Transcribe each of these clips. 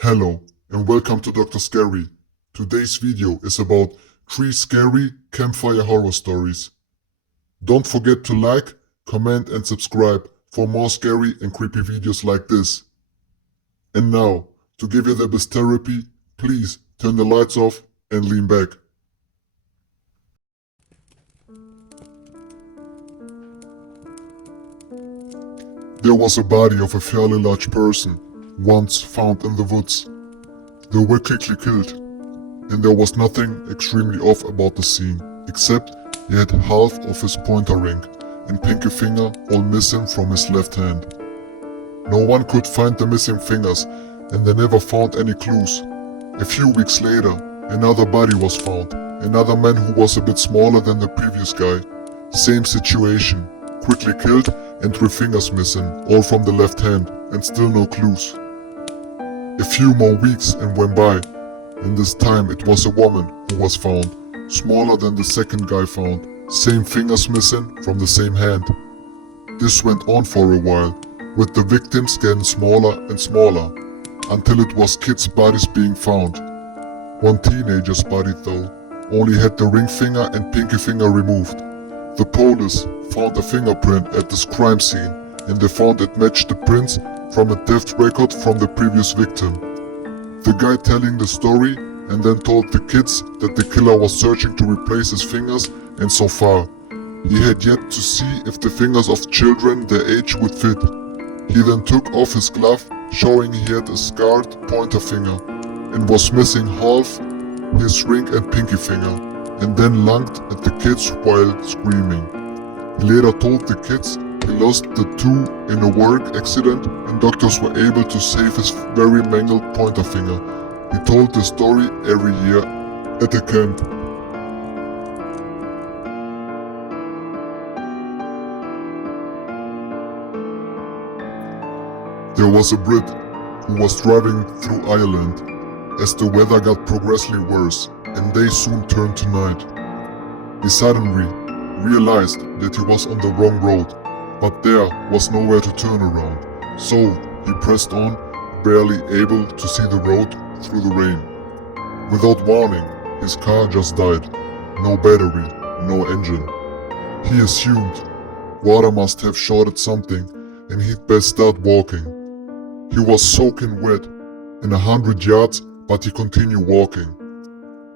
Hello and welcome to Dr. Scary. Today's video is about 3 scary campfire horror stories. Don't forget to like, comment and subscribe for more scary and creepy videos like this. And now, to give you the best therapy, please turn the lights off and lean back. There was a body of a fairly large person once found in the woods. They were quickly killed, and there was nothing extremely off about the scene, except he had half of his pointer ring and pinky finger all missing from his left hand. No one could find the missing fingers, and they never found any clues. A few weeks later, another body was found, another man who was a bit smaller than the previous guy. Same situation, quickly killed and 3 fingers missing, all from the left hand, and still no clues. A few more weeks and went by, and this time it was a woman who was found, smaller than the second guy found, same fingers missing from the same hand. This went on for a while, with the victims getting smaller and smaller, until it was kids' bodies being found. One teenager's body though, only had the ring finger and pinky finger removed. The police found a fingerprint at this crime scene, and they found it matched the prints from a theft record from the previous victim. The guy telling the story and then told the kids that the killer was searching to replace his fingers, and so far, he had yet to see if the fingers of children their age would fit. He then took off his glove, showing he had a scarred pointer finger, and was missing half his ring and pinky finger, and then lunged at the kids while screaming. He later told the kids he lost the 2 in a work accident, and doctors were able to save his very mangled pointer finger. He told the story every year at a camp. There was a Brit who was driving through Ireland as the weather got progressively worse and day soon turned to night. He suddenly realized that he was on the wrong road, but there was nowhere to turn around, so he pressed on, barely able to see the road through the rain. Without warning, his car just died. No battery, no engine. He assumed water must have shorted something and he'd best start walking. He was soaking wet in 100 yards, but he continued walking.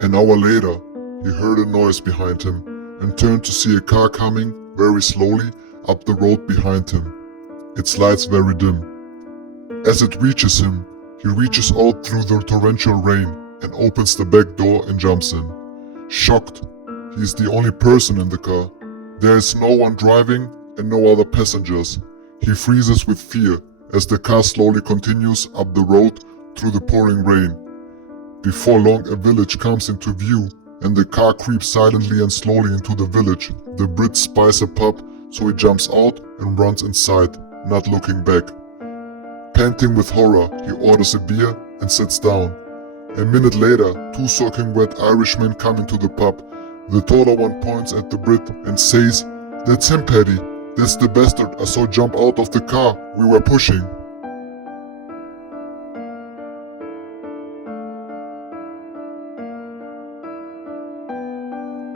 An hour later, he heard a noise behind him and turned to see a car coming very slowly up the road behind him, its lights very dim. As it reaches him, he reaches out through the torrential rain and opens the back door and jumps in. Shocked, he is the only person in the car. There is no one driving and no other passengers. He freezes with fear as the car slowly continues up the road through the pouring rain. Before long, a village comes into view and the car creeps silently and slowly into the village. The Brit spies a pub, so he jumps out and runs inside, not looking back. Panting with horror, he orders a beer and sits down. A minute later, 2 soaking wet Irishmen come into the pub. The taller one points at the Brit and says, "That's him, Paddy. That's the bastard I saw jump out of the car we were pushing."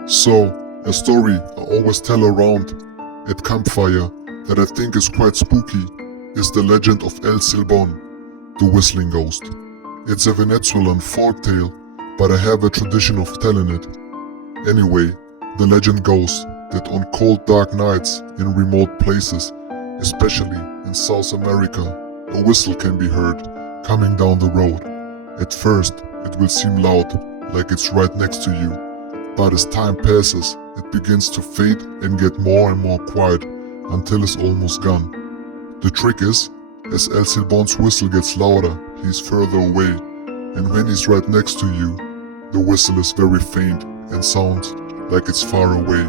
So, a story I always tell around at campfire that I think is quite spooky is the legend of El Silbón, the whistling ghost. It's a Venezuelan folk tale, but I have a tradition of telling it. Anyway, the legend goes that on cold dark nights in remote places, especially in South America, a whistle can be heard coming down the road. At first, it will seem loud, like it's right next to you, but as time passes, it begins to fade and get more and more quiet until it's almost gone. The trick is, as El Silbón's whistle gets louder, he's further away, and when he's right next to you, the whistle is very faint and sounds like it's far away.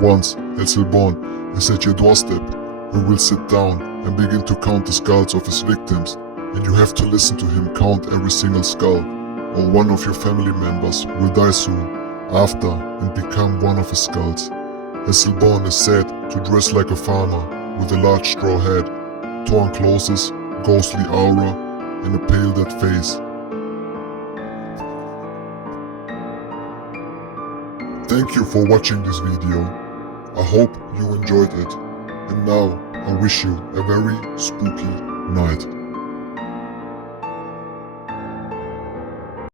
Once El Silbón is at your doorstep, he will sit down and begin to count the skulls of his victims, and you have to listen to him count every single skull, or one of your family members will die soon after and become one of his skulls. El Silbón is said to dress like a farmer with a large straw hat, torn clothes, ghostly aura, and a pale dead face. Thank you for watching this video. I hope you enjoyed it. And now I wish you a very spooky night.